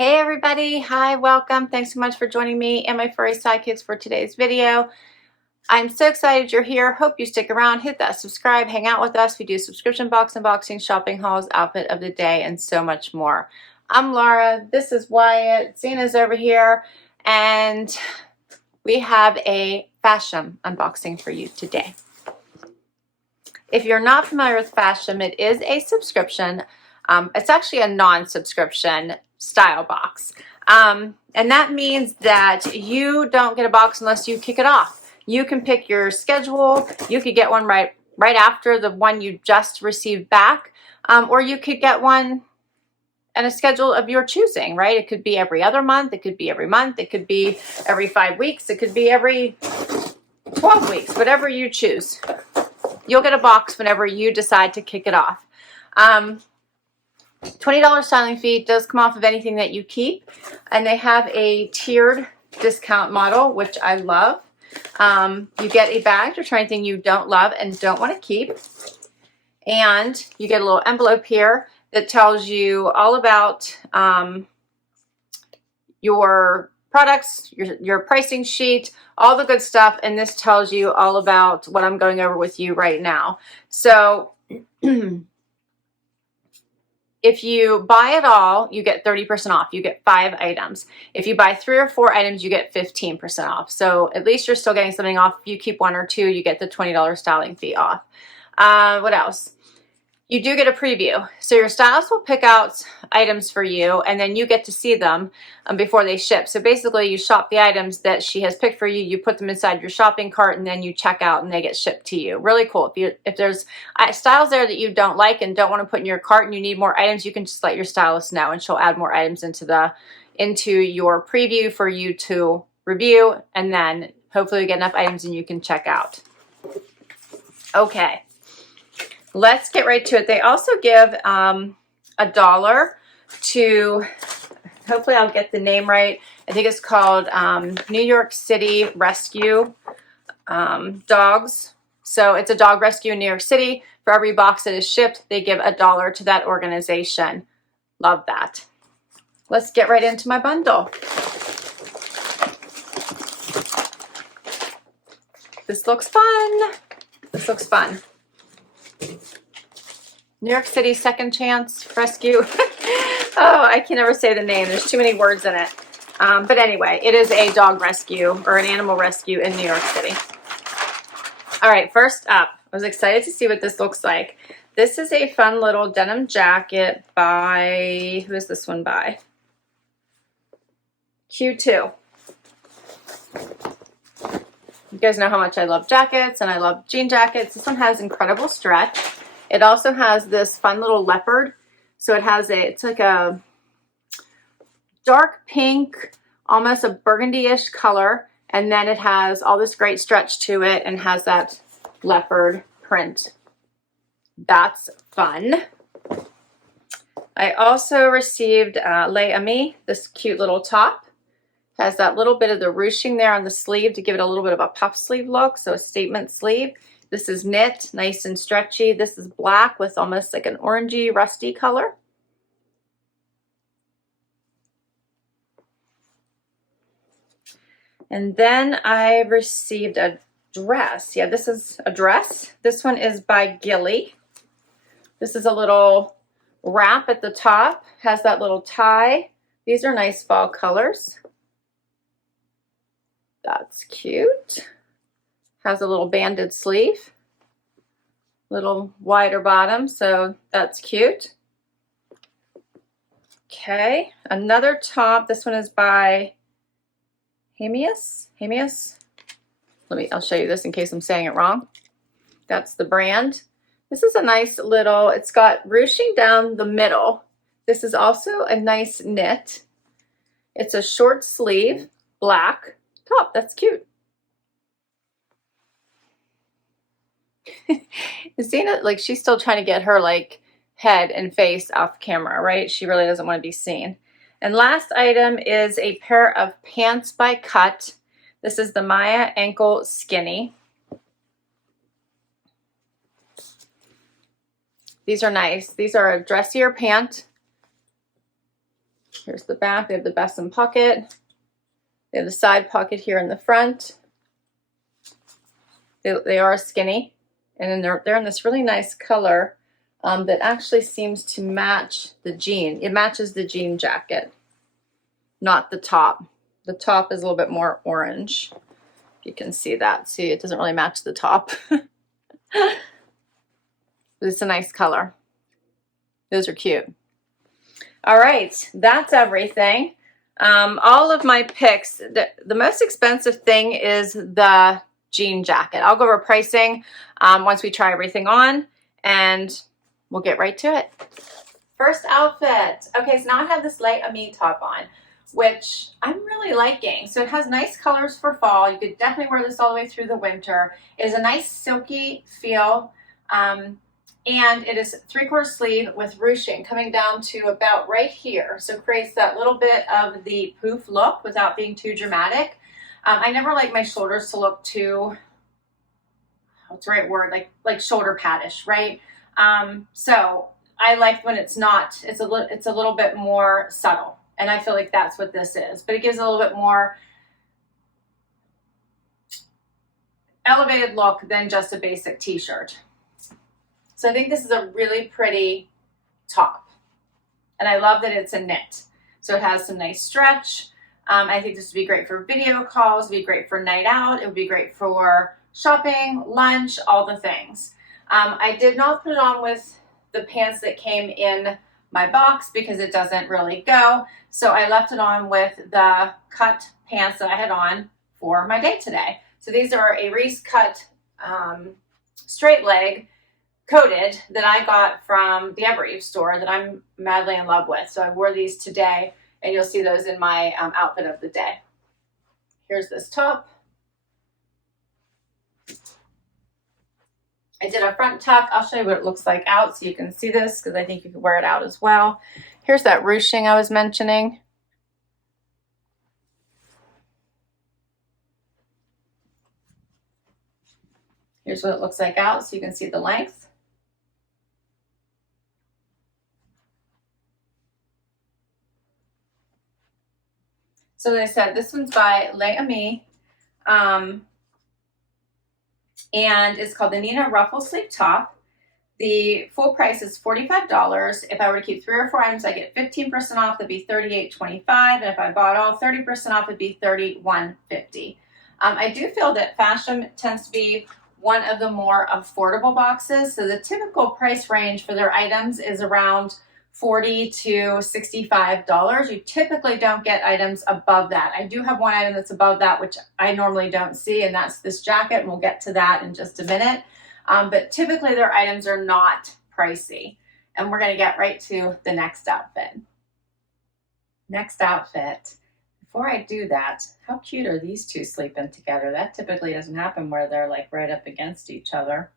Hey everybody, hi, welcome. Thanks so much for joining me and my furry sidekicks for today's video. I'm so excited you're here. Hope you stick around, hit that subscribe, hang out with us. We do subscription box unboxing, shopping hauls, outfit of the day, and so much more. I'm Laura, this is Wyatt, Zena's over here, and we have a Fashom unboxing for you today. If you're not familiar with Fashom, it is a subscription. It's actually a non-subscription style box. And that means that you don't get a box unless you kick it off. You can pick your schedule. You could get one right after the one you just received back. Or you could get one and a schedule of your choosing, right? It could be every other month. It could be every month. It could be every 5 weeks. It could be every 12 weeks, whatever you choose. You'll get a box whenever you decide to kick it off. $20 styling fee does come off of anything that you keep, and they have a tiered discount model, which I love. You get a bag to try anything you don't love and don't want to keep, and you get a little envelope here that tells you all about your products, your pricing sheet, all the good stuff, and this tells you all about what I'm going over with you right now. So if you buy it all, you get 30% off. You get 5 items. If you buy 3 or 4 items, you get 15% off. So at least you're still getting something off. If you keep 1 or 2, you get the $20 styling fee off. What else? You do get a preview. So your stylist will pick out items for you, and then you get to see them before they ship. So basically you shop the items that she has picked for you, you put them inside your shopping cart, and then you check out and they get shipped to you. Really cool. If there's styles there that you don't like and don't want to put in your cart and you need more items, you can just let your stylist know and she'll add more items into your preview for you to review, and then hopefully you get enough items and you can check out. Okay. Let's get right to it. They also give $1 to, hopefully I'll get the name right, I think it's called New York City Rescue Dogs. So it's a dog rescue in New York City. For every box that is shipped, they give $1 to that organization. Love that. Let's get right into my bundle. This looks fun. This looks fun. New York City Second Chance Rescue. Oh, I can never say the name. There's too many words in it. But anyway, it is a dog rescue or an animal rescue in New York City. All right, first up, I was excited to see what this looks like. This is a fun little denim jacket by, who is this one by? Q2. You guys know how much I love jackets and I love jean jackets. This one has incredible stretch. It also has this fun little leopard. So it has it's like a dark pink, almost a burgundy-ish color. And then it has all this great stretch to it and has that leopard print. That's fun. I also received Les Amis, this cute little top. Has that little bit of the ruching there on the sleeve to give it a little bit of a puff sleeve look, so a statement sleeve. This is knit, nice and stretchy. This is black with almost like an orangey, rusty color. And then I received a dress. Yeah, this is a dress. This one is by Gilli. This is a little wrap at the top, has that little tie. These are nice fall colors. That's cute. Has a little banded sleeve, little wider bottom, so that's cute. Okay, another top. This one is by Heimious. I'll show you this in case I'm saying it wrong. That's the brand. This is a nice little, it's got ruching down the middle. This is also a nice knit. It's a short sleeve, black top. That's cute. Neenah, like, she's still trying to get her like head and face off camera, right? She really doesn't want to be seen. And last item is a pair of pants by Cut. This is the Maya Ankle Skinny. These are nice. These are a dressier pant. Here's the back. They have the button pocket. They have the side pocket here in the front. They are skinny, and then they're in this really nice color that actually seems to match the jean. It matches the jean jacket, not the top. The top is a little bit more orange. You can see that. See, it doesn't really match the top. It's a nice color. Those are cute. All right, that's everything. All of my picks, the most expensive thing is the jean jacket. I'll go over pricing once we try everything on, and we'll get right to it. First outfit. Okay, so now I have this light amide top on, which I'm really liking. So it has nice colors for fall. You could definitely wear this all the way through the winter. It is a nice silky feel. And it is 3/4 sleeve with ruching coming down to about right here. So it creates that little bit of the poof look without being too dramatic. I never like my shoulders to look too, what's the right word, like shoulder paddish, right? So I like when it's not, it's a little bit more subtle. And I feel like that's what this is. But it gives a little bit more elevated look than just a basic t-shirt. So I think this is a really pretty top. And I love that it's a knit. So it has some nice stretch. I think this would be great for video calls, it would be great for night out, it would be great for shopping, lunch, all the things. I did not put it on with the pants that came in my box because it doesn't really go. So I left it on with the cut pants that I had on for my day today. So these are a Reese cut straight leg coated that I got from the Ever Eve store that I'm madly in love with. So I wore these today, and you'll see those in my outfit of the day. Here's this top. I did a front tuck. I'll show you what it looks like out so you can see this, because I think you can wear it out as well. Here's that ruching I was mentioning. Here's what it looks like out so you can see the length. So as I said, this one's by Les Amis, and it's called the Neenah Ruffle Sleeve Top. The full price is $45. If I were to keep 3 or 4 items, I get 15% off. That'd be $38.25. And if I bought all, 30% off would be $31.50. I do feel that Fashom tends to be one of the more affordable boxes. So the typical price range for their items is around $40 to $65. You typically don't get items above that. I do have one item that's above that, which I normally don't see, and that's this jacket, and we'll get to that in just a minute. But typically their items are not pricey. And we're going to get right to the next outfit. Next outfit. Before I do that, how cute are these two sleeping together? That typically doesn't happen where they're like right up against each other.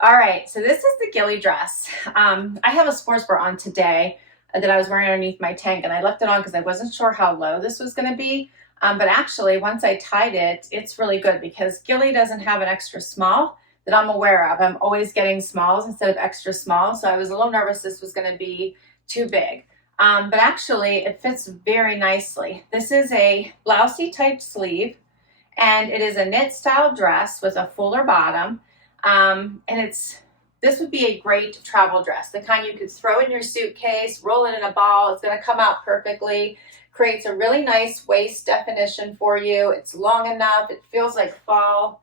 All right, so this is the Gilli dress. I have a sports bra on today that I was wearing underneath my tank, and I left it on because I wasn't sure how low this was going to be. But actually, once I tied it, it's really good because Gilli doesn't have an extra small that I'm aware of. I'm always getting smalls instead of extra small, so I was a little nervous this was going to be too big. But actually, it fits very nicely. This is a blousey type sleeve, and it is a knit style dress with a fuller bottom. And this would be a great travel dress, the kind you could throw in your suitcase, roll it in a ball. It's going to come out perfectly. Creates a really nice waist definition for you. It's long enough. It feels like fall.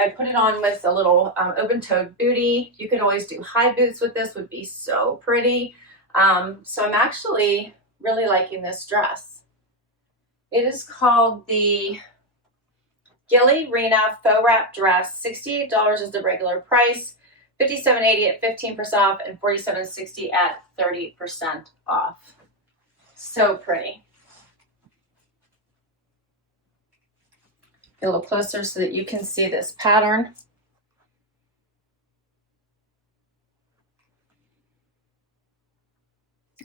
I put it on with a little open-toed bootie. You could always do high boots with this. Would be so pretty. So I'm actually really liking this dress. It is called the Gilli Rena Faux Wrap Dress. $68 is the regular price, $57.80 at 15% off, and $47.60 at 30% off. So pretty. Get a little closer so that you can see this pattern.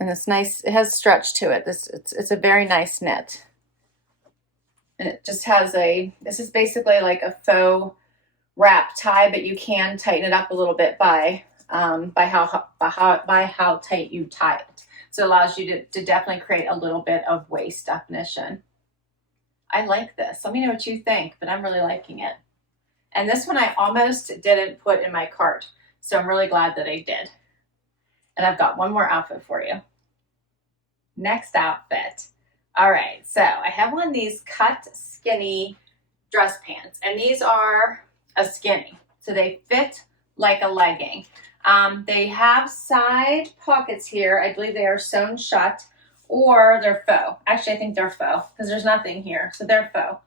And it's nice, it has stretch to it. It's a very nice knit. And it just has this is basically like a faux wrap tie, but you can tighten it up a little bit by how tight you tie it. So it allows you to definitely create a little bit of waist definition. I like this. Let me know what you think, but I'm really liking it. And this one I almost didn't put in my cart, so I'm really glad that I did. And I've got one more outfit for you. Next outfit. All right, so I have one of these cut skinny dress pants, and these are a skinny, so they fit like a legging. They have side pockets here. I believe they are sewn shut, or they're faux. Actually, I think they're faux because there's nothing here, so they're faux.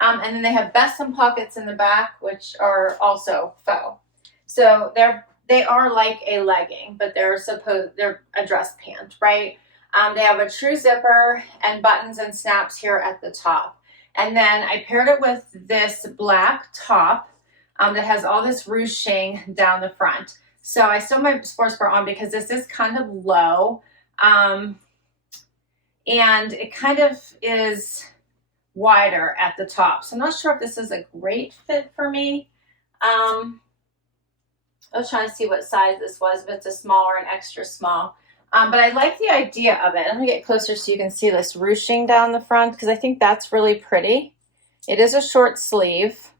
And then they have besom pockets in the back, which are also faux. So they are like a legging, but they're a dress pant, right? They have a true zipper and buttons and snaps here at the top. And then I paired it with this black top that has all this ruching down the front. So I still have my sports bra on because this is kind of low. And it kind of is wider at the top. So I'm not sure if this is a great fit for me. I was trying to see what size this was, if it's a small or an extra small. But I like the idea of it. I'm gonna get closer so you can see this ruching down the front because I think that's really pretty. It is a short sleeve.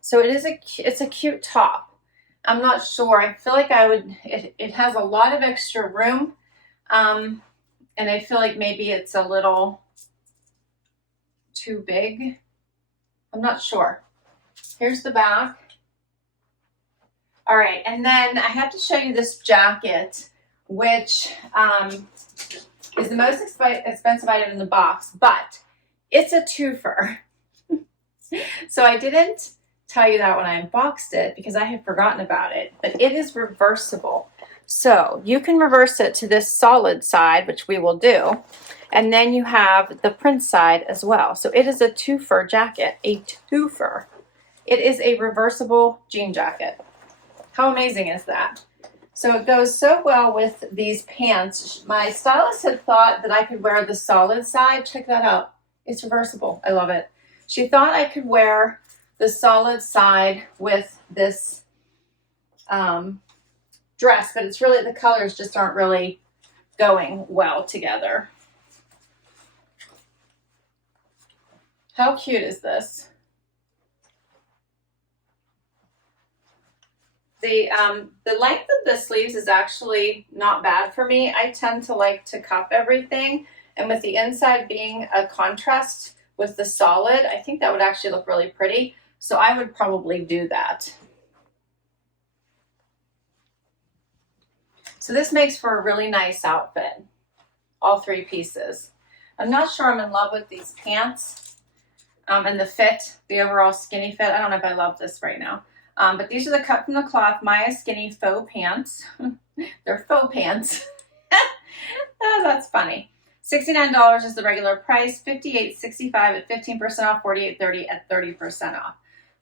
So it's a cute top. I'm not sure. I feel like it has a lot of extra room. And I feel like maybe it's a little too big. I'm not sure. Here's the back. All right, and then I have to show you this jacket, which is the most expensive item in the box, but it's a twofer. So I didn't tell you that when I unboxed it because I had forgotten about it, but it is reversible. So you can reverse it to this solid side, which we will do. And then you have the print side as well. So it is a twofer jacket, a twofer. It is a reversible jean jacket. How amazing is that? So it goes so well with these pants. My stylist had thought that I could wear the solid side. Check that out. It's reversible. I love it. She thought I could wear the solid side with this dress, but it's really, the colors just aren't really going well together. How cute is this? The length of the sleeves is actually not bad for me. I tend to like to cup everything, and with the inside being a contrast with the solid, I think that would actually look really pretty. So I would probably do that. So this makes for a really nice outfit, all three pieces. I'm not sure I'm in love with these pants and the fit, the overall skinny fit. I don't know if I love this right now. But these are the cut from the cloth Maya Skinny faux pants. They're faux pants. Oh, that's funny. $69 is the regular price, $58.65 at 15% off, $48.30 at 30% off.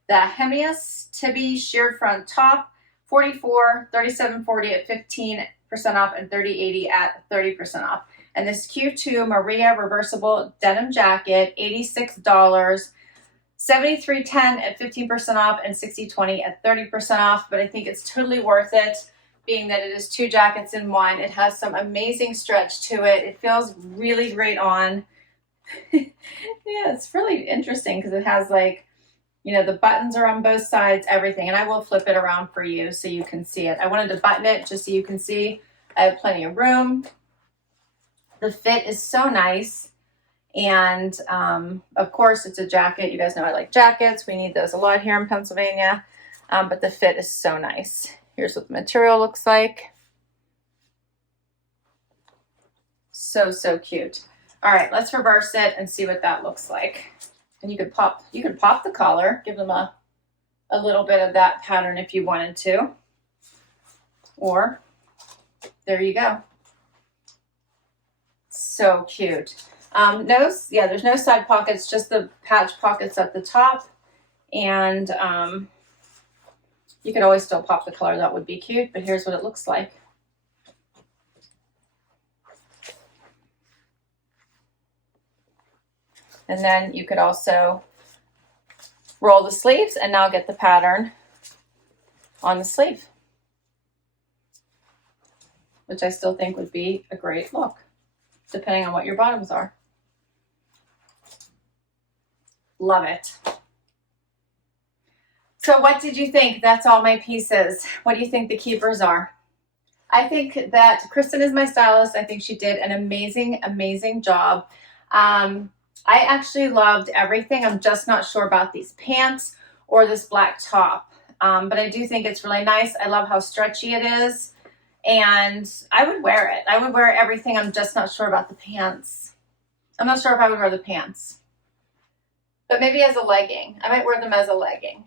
The Heimious Tibi sheared front top, $44, $37.40 at 15% off, and $30.80 at 30% off. And this Q2 Maria reversible denim jacket, $86, $73.10 at 15% off, and $60.20 at 30% off. But I think it's totally worth it, being that it is two jackets in one. It has some amazing stretch to it. It feels really great on. Yeah, it's really interesting because it has, like, you know, the buttons are on both sides, everything. And I will flip it around for you so you can see it. I wanted to button it just so you can see. I have plenty of room. The fit is so nice. And of course, it's a jacket. You guys know I like jackets. We need those a lot here in Pennsylvania. But the fit is so nice. Here's what the material looks like. So, so cute. All right, let's reverse it and see what that looks like. And you could pop the collar, give them a little bit of that pattern if you wanted to. Or there you go. So cute. There's no side pockets, just the patch pockets at the top. And you could always still pop the collar. That would be cute, but here's what it looks like. And then you could also roll the sleeves and now get the pattern on the sleeve. which I still think would be a great look, depending on what your bottoms are. Love it. So what did you think? That's all my pieces. What do you think the keepers are? I think that Kristen is my stylist. I think she did an amazing, amazing job. I actually loved everything. I'm just not sure about these pants or this black top. But I do think it's really nice. I love how stretchy it is. And I would wear it. I would wear everything. I'm just not sure about the pants. I'm not sure if I would wear the pants. But maybe as a legging. I might wear them as a legging.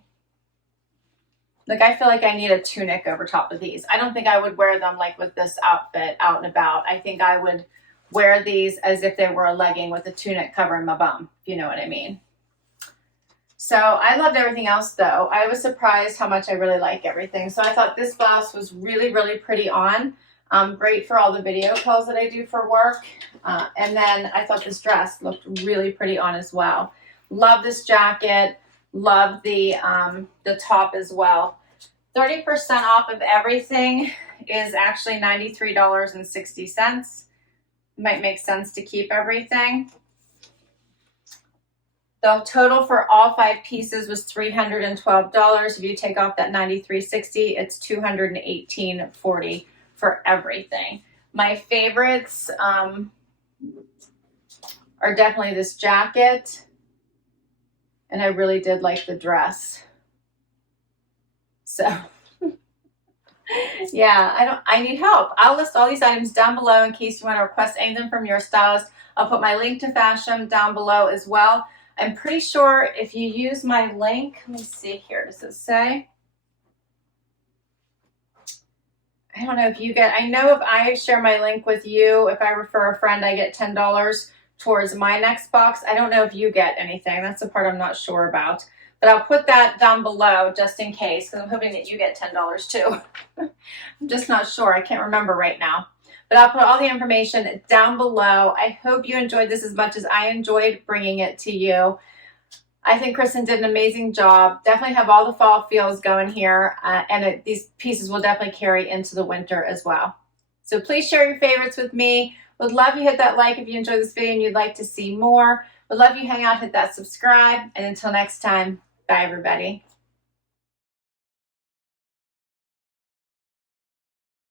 Like, I feel like I need a tunic over top of these. I don't think I would wear them like with this outfit out and about. I think I would wear these as if they were a legging with a tunic covering my bum, if you know what I mean. So I loved everything else though. I was surprised how much I really like everything. So I thought this blouse was really, really pretty on. Great for all the video calls that I do for work. And then I thought this dress looked really pretty on as well. Love this jacket. Love the top as well. 30% off of everything is actually $93.60. Might make sense to keep everything. The total for all 5 pieces was $312. If you take off that $93.60, it's $218.40 for everything. My favorites are definitely this jacket. And I really did like the dress. So, yeah, I need help. I'll list all these items down below in case you want to request any of them from your stylist. I'll put my link to Fashom down below as well. I'm pretty sure if you use my link, let me see here, does it say? I don't know if you get, I know if I share my link with you, if I refer a friend, I get $10 towards my next box. I don't know if you get anything. That's the part I'm not sure about. But I'll put that down below just in case, because I'm hoping that you get $10 too. I'm just not sure. I can't remember right now. But I'll put all the information down below. I hope you enjoyed this as much as I enjoyed bringing it to you. I think Kristen did an amazing job. Definitely have all the fall feels going here. These pieces will definitely carry into the winter as well. So please share your favorites with me. Would love you hit that like if you enjoyed this video and you'd like to see more. Would love you hang out, hit that subscribe. And until next time, bye everybody.